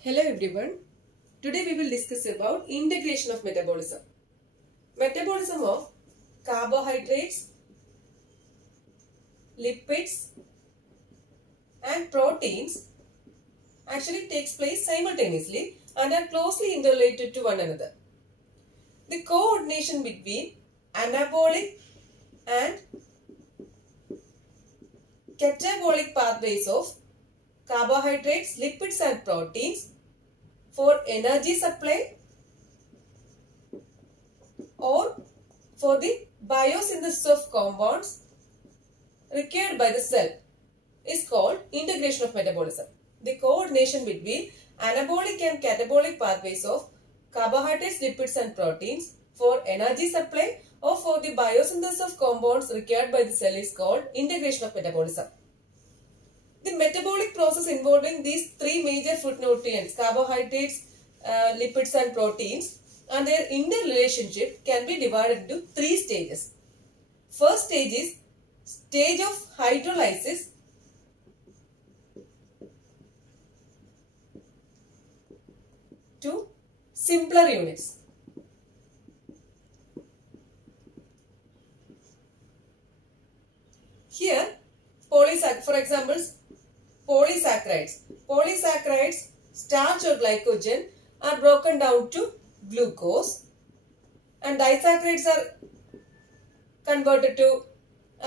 Hello everyone. Today we will discuss about integration of metabolism. Metabolism of carbohydrates, lipids and proteins actually takes place simultaneously and are closely interrelated to one another. The coordination between anabolic and catabolic pathways of carbohydrates, lipids and proteins for energy supply or for the biosynthesis of compounds required by the cell is called integration of metabolism. The coordination between anabolic and catabolic pathways of carbohydrates, lipids and proteins for energy supply or for the biosynthesis of compounds required by the cell is called integration of metabolism. The metabolic process involving these three major food nutrients, carbohydrates, lipids and proteins, and their interrelationship can be divided into three stages. First stage is stage of hydrolysis to simpler units. Here, for example, polysaccharides. Polysaccharides, starch or glycogen are broken down to glucose and disaccharides are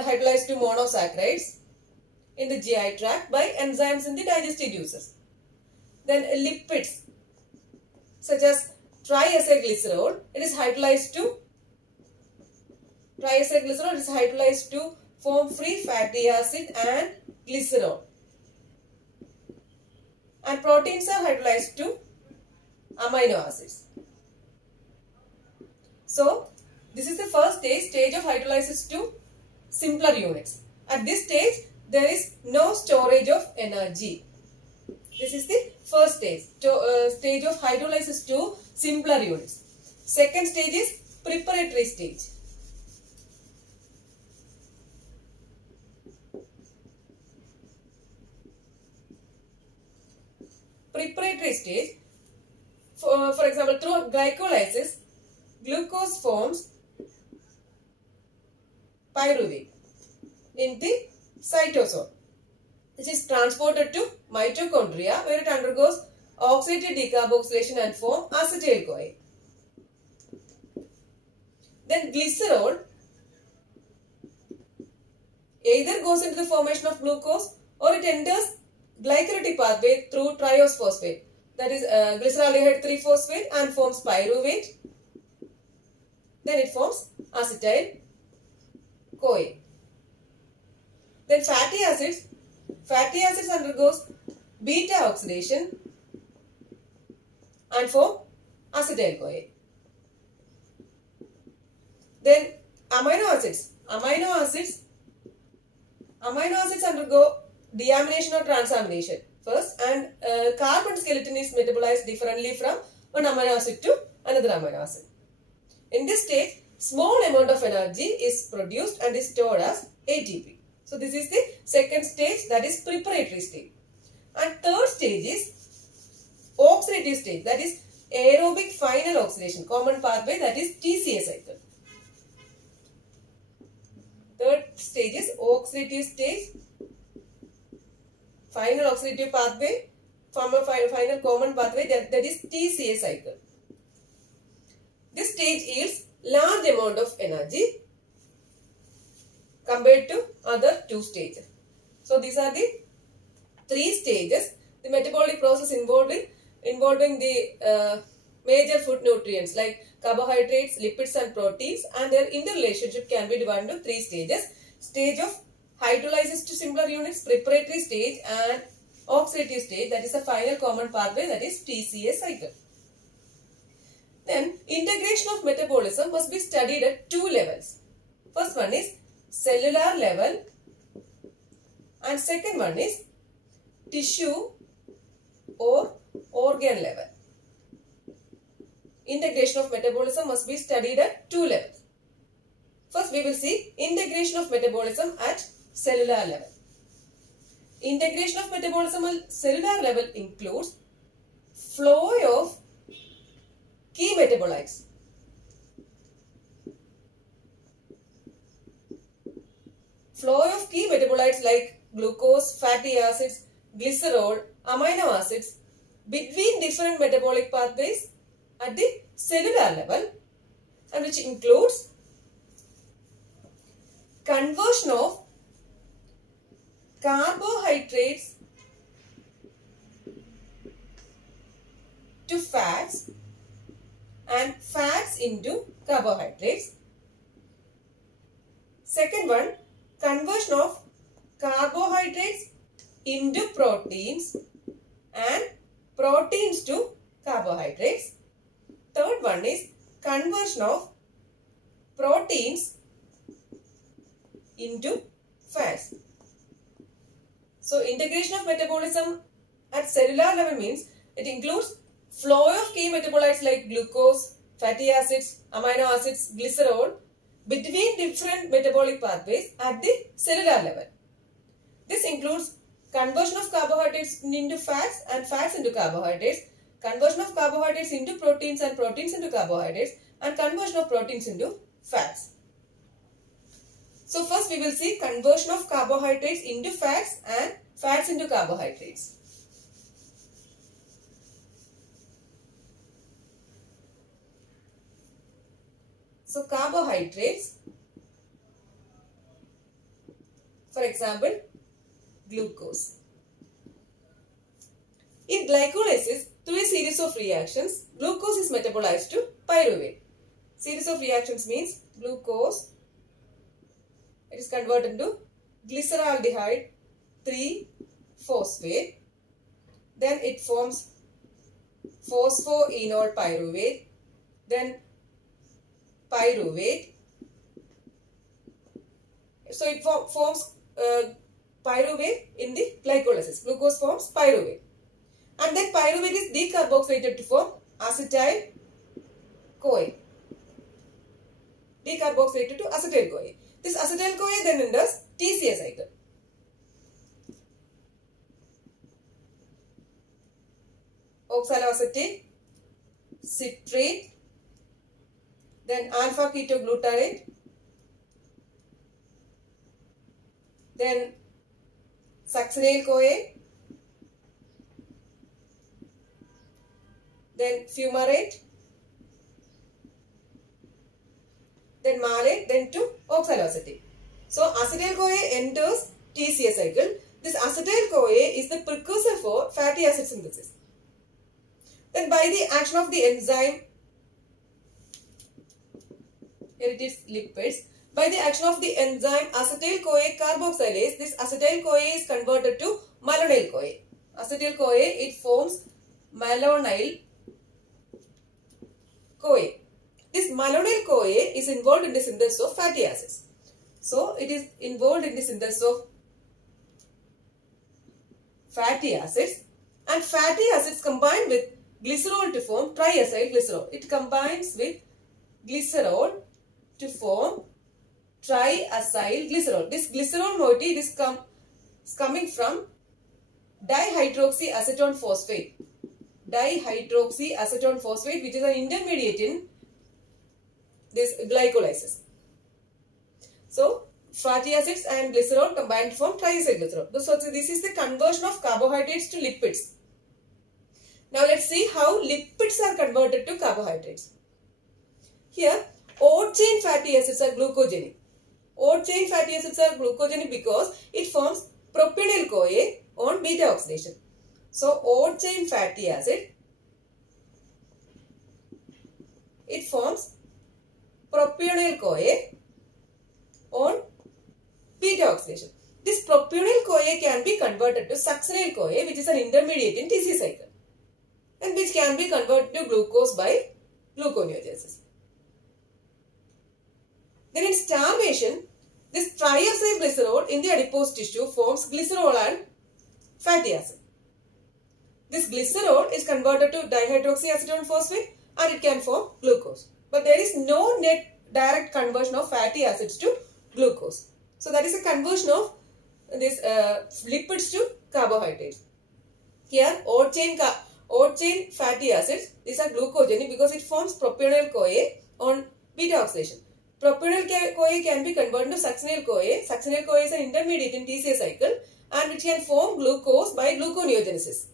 hydrolyzed to monosaccharides in the GI tract by enzymes in the digestive juices. Then lipids such as triacylglycerol, it is hydrolyzed to form free fatty acid and glycerol. And proteins are hydrolyzed to amino acids. So, this is the first stage of hydrolysis to simpler units. At this stage, there is no storage of energy. This is the first stage of hydrolysis to simpler units. Second stage is preparatory stage. Preparatory stage, for example, through glycolysis, glucose forms pyruvate in the cytosol, which is transported to mitochondria where it undergoes oxidative decarboxylation and form acetyl-CoA. Then glycerol either goes into the formation of glucose or it enters glycolytic pathway through triose phosphate, that is glyceraldehyde 3-phosphate and forms pyruvate. Then it forms acetyl-CoA. Then fatty acids undergoes beta oxidation and form acetyl-CoA. Then amino acids undergo deamination or transamination first, and carbon skeleton is metabolized differently from one amino acid to another amino acid. In this stage, small amount of energy is produced and is stored as ATP. So this is the second stage, that is preparatory stage. And third stage is oxidative stage, that is aerobic final oxidation, common pathway, that is TCA cycle. Third stage is oxidative stage, final oxidative pathway, final common pathway, that is TCA cycle. This stage yields large amount of energy compared to other two stages. So these are the three stages, the metabolic process involving the major food nutrients like carbohydrates, lipids and proteins, and their interrelationship can be divided into three stages. Stage of hydrolysis to simpler units, preparatory stage and oxidative stage, that is the final common pathway, that is TCA cycle. Then integration of metabolism must be studied at two levels. First one is cellular level and second one is tissue or organ level. Integration of metabolism must be studied at two levels. First we will see integration of metabolism at cellular level. Integration of metabolism at cellular level includes flow of key metabolites. Flow of key metabolites like glucose, fatty acids, glycerol, amino acids between different metabolic pathways at the cellular level, and which includes conversion of carbohydrates to fats and fats into carbohydrates. Second one, conversion of carbohydrates into proteins and proteins to carbohydrates. Third one is conversion of proteins into fats. So integration of metabolism at cellular level means it includes flow of key metabolites like glucose, fatty acids, amino acids, glycerol between different metabolic pathways at the cellular level. This includes conversion of carbohydrates into fats and fats into carbohydrates, conversion of carbohydrates into proteins and proteins into carbohydrates, and conversion of proteins into fats. So first we will see conversion of carbohydrates into fats and fats into carbohydrates. So carbohydrates, for example, glucose. In glycolysis, through a series of reactions, glucose is metabolized to pyruvate. Series of reactions means glucose, it is converted to glyceraldehyde 3-phosphate. Then it forms phosphoenol pyruvate. Then pyruvate. So it forms pyruvate in the glycolysis. Glucose forms pyruvate. And then pyruvate is decarboxylated to form acetyl-CoA. Decarboxylated to acetyl-CoA. This acetyl-CoA then enters TCA cycle. Oxaloacetate, citrate, then alpha ketoglutarate, then succinyl-CoA, then fumarate, then malate, then to oxaloacetate. So acetyl-CoA enters TCA cycle. This acetyl-CoA is the precursor for fatty acid synthesis. Then by the action of the enzyme, here it is lipids, by the action of the enzyme acetyl-CoA carboxylase, this acetyl-CoA is converted to malonyl-CoA. Acetyl-CoA, it forms malonyl-CoA. This malonyl-CoA is involved in the synthesis of fatty acids. So it is involved in the synthesis of fatty acids, and fatty acids combine with glycerol to form triacyl glycerol. It combines with glycerol to form triacyl glycerol. This glycerol moiety is coming from dihydroxyacetone phosphate. Dihydroxyacetone phosphate, which is an intermediate in this glycolysis. So fatty acids and glycerol combined to form triacyl glycerol. So this is the conversion of carbohydrates to lipids. Now let's see how lipids are converted to carbohydrates. Here, odd chain fatty acids are glucogenic. Odd chain fatty acids are glucogenic because it forms propionyl-CoA on beta oxidation. So odd chain fatty acid, it forms propionyl-CoA on beta oxidation. This propionyl-CoA can be converted to succinyl-CoA, which is an intermediate in TC cycle, and which can be converted to glucose by gluconeogenesis. Then in starvation, this triacyl glycerol in the adipose tissue forms glycerol and fatty acid. This glycerol is converted to dihydroxyacetone phosphate and it can form glucose. But there is no net direct conversion of fatty acids to glucose. So that is a conversion of this lipids to carbohydrates. Here odd chain short chain fatty acids. These are glucogenic because it forms propionyl-CoA on beta oxidation. Propionyl-CoA can be converted to succinyl-CoA. Succinyl-CoA is an intermediate in TCA cycle and it can form glucose by gluconeogenesis.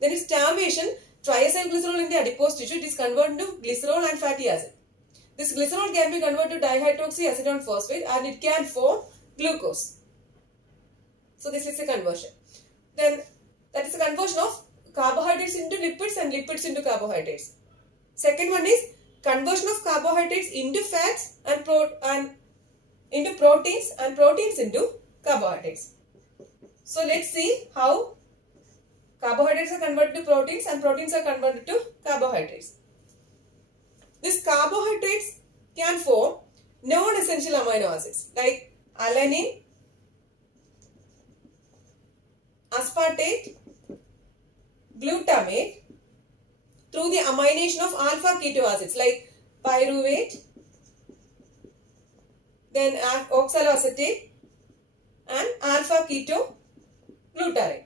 Then in starvation, triacylglycerol in the adipose tissue, it is converted to glycerol and fatty acid. This glycerol can be converted to dihydroxyacetone phosphate and it can form glucose. So this is a conversion. Then that is a conversion of carbohydrates into lipids and lipids into carbohydrates. Second one is conversion of carbohydrates into fats and into proteins and proteins into carbohydrates. So let's see how carbohydrates are converted to proteins and proteins are converted to carbohydrates. These carbohydrates can form non-essential amino acids like alanine, aspartate, glutamate through the amination of alpha keto acids like pyruvate, then oxaloacetate and alpha keto glutarate.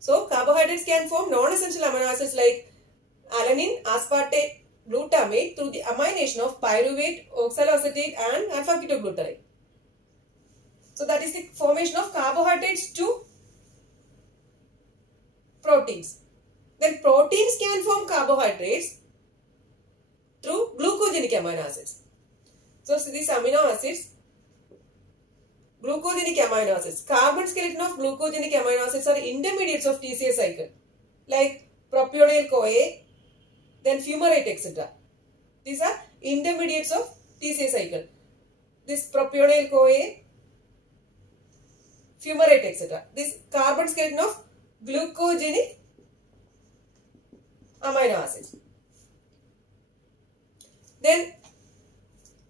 So carbohydrates can form non-essential amino acids like alanine, aspartate, glutamate through the amination of pyruvate, oxaloacetate and alpha ketoglutarate. So that is the formation of carbohydrates to proteins. Then proteins can form carbohydrates through glucogenic amino acids. So these amino acids, glucogenic amino acids, carbon skeleton of glucogenic amino acids are intermediates of TCA cycle like propionyl-CoA, then fumarate, etc. These are intermediates of TCA cycle. This propionyl-CoA, fumarate, etc. This carbon skeleton of glucogenic amino acids. Then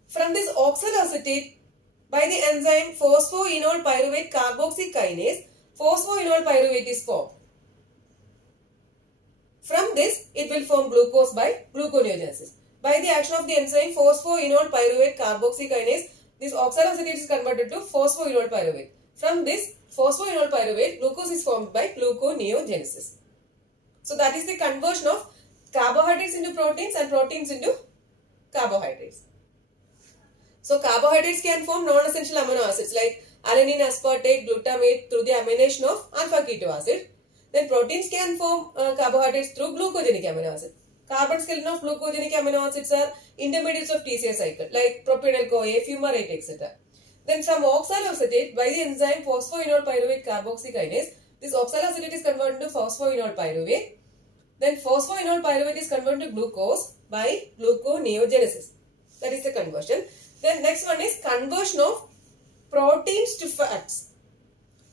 from this oxaloacetate by the enzyme phosphoenol pyruvate carboxykinase, phosphoenol pyruvate is formed. From this, it will form glucose by gluconeogenesis. By the action of the enzyme phosphoenol pyruvate carboxykinase, this oxaloacetate is converted to phosphoenol pyruvate. From this phosphoenol pyruvate, glucose is formed by gluconeogenesis. So that is the conversion of carbohydrates into proteins and proteins into carbohydrates. So carbohydrates can form non-essential amino acids like alanine, aspartate, glutamate through the amination of alpha keto acid. Then proteins can form carbohydrates through glucogenic amino acid. Carbon skeleton of glucogenic amino acids are intermediates of TCA cycle like propionyl-CoA, fumarate, etc. Then from oxaloacetate by the enzyme phosphoenol pyruvate carboxykinase, this oxaloacetate is converted to phosphoenol pyruvate. Then phosphoenol pyruvate is converted to glucose by gluconeogenesis. That is the conversion. Then next one is conversion of proteins to fats.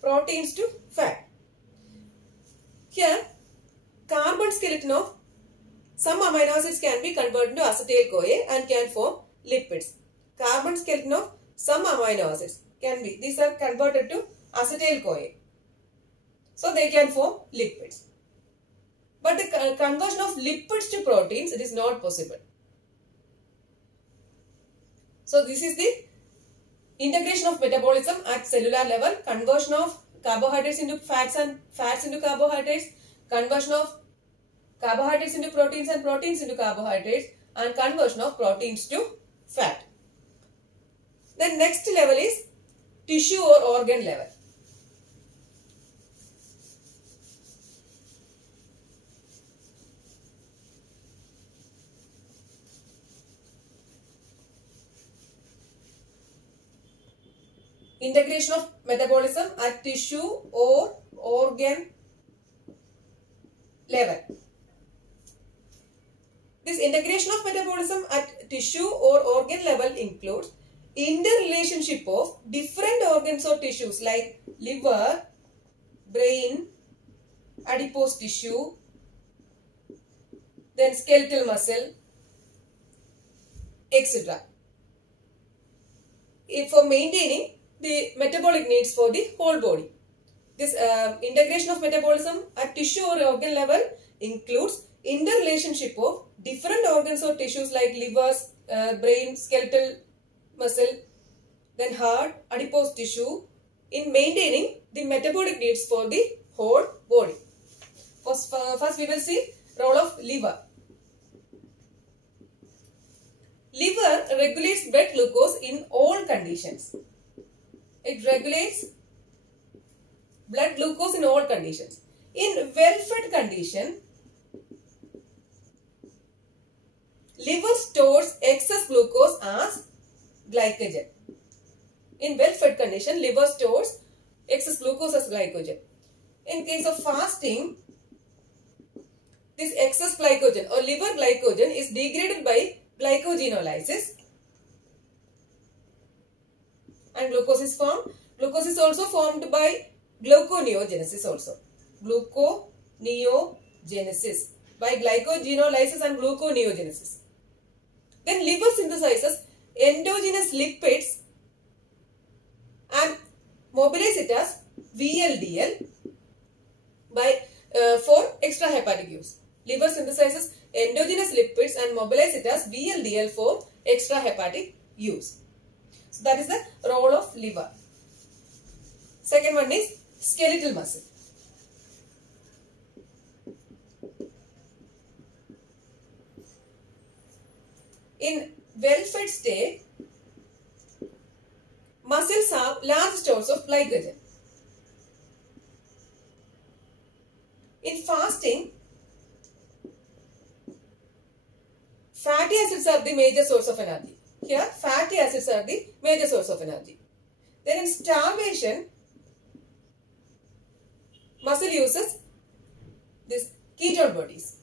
Proteins to fat. Here, carbon skeleton of some amino acids can be converted to acetyl-CoA and can form lipids. Carbon skeleton of some amino acids can be, these are converted to acetyl-CoA. So they can form lipids. But the conversion of lipids to proteins, it is not possible. So this is the integration of metabolism at cellular level, conversion of carbohydrates into fats and fats into carbohydrates, conversion of carbohydrates into proteins and proteins into carbohydrates, and conversion of proteins to fat. Then next level is tissue or organ level. Integration of metabolism at tissue or organ level. This integration of metabolism at tissue or organ level includes interrelationship of different organs or tissues like liver, brain, adipose tissue, then skeletal muscle, etc. For maintaining the metabolic needs for the whole body. This integration of metabolism at tissue or organ level includes interrelationship of different organs or tissues like livers, brain, skeletal muscle, then heart, adipose tissue in maintaining the metabolic needs for the whole body. First we will see Role of liver. Liver regulates blood glucose in all conditions. It regulates blood glucose in all conditions. In well-fed condition, liver stores excess glucose as glycogen. In well-fed condition, liver stores excess glucose as glycogen. In case of fasting, this excess glycogen or liver glycogen is degraded by glycogenolysis and glucose is formed. Glucose is also formed by gluconeogenesis also. Gluconeogenesis by glycogenolysis and gluconeogenesis. Then liver synthesizes endogenous lipids and mobilize it as VLDL for extrahepatic use. Liver synthesizes endogenous lipids and mobilize it as VLDL for extrahepatic use. So that is the role of liver. Second one is skeletal muscle. In well-fed state, muscles have large stores of glycogen. In fasting, fatty acids are the major source of energy. Here, fatty acids are the major source of energy. Then in starvation, muscle uses this ketone bodies.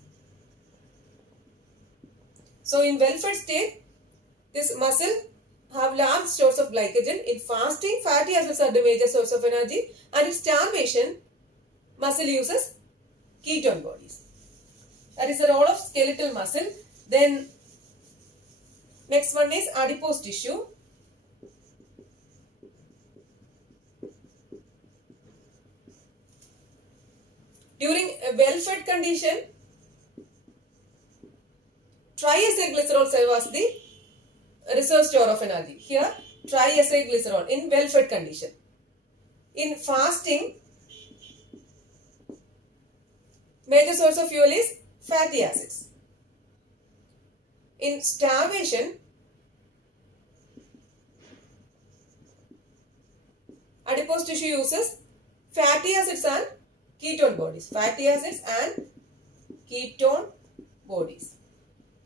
So in well-fed state, this muscle have large stores of glycogen. In fasting, fatty acids are the major source of energy. And in starvation, muscle uses ketone bodies. That is the role of skeletal muscle. Then next one is adipose tissue. During a well-fed condition, triacylglycerol serves as the reserve store of energy. Here, triacylglycerol in well-fed condition. In fasting, major source of fuel is fatty acids. In starvation, adipose tissue uses fatty acids and ketone bodies. Fatty acids and ketone bodies.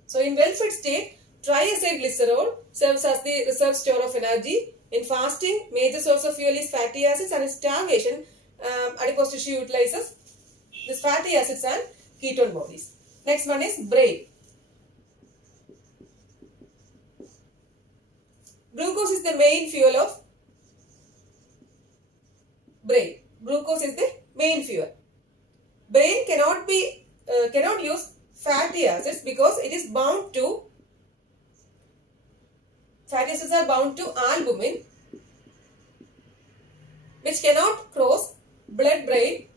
So in well-fed state, triacylglycerol serves as the reserve store of energy. In fasting, major source of fuel is fatty acids, and in starvation, adipose tissue utilizes this fatty acids and ketone bodies. Next one is brain. Glucose is the main fuel of brain. Glucose is the main fuel. Brain cannot use fatty acids because it is bound to, fatty acids are bound to albumin, which cannot cross blood-brain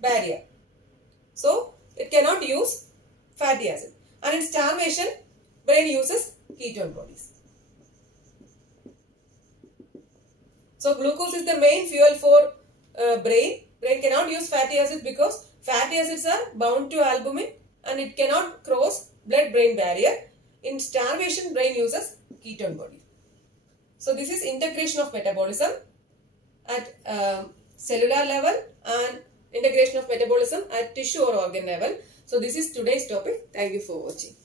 barrier. So, it cannot use fatty acid. And in starvation, brain uses ketone bodies. So, glucose is the main fuel for brain. Brain cannot use fatty acids because fatty acids are bound to albumin and it cannot cross blood-brain barrier. In starvation, brain uses ketone body. So, this is integration of metabolism at cellular level and integration of metabolism at tissue or organ level. So, this is today's topic. Thank you for watching.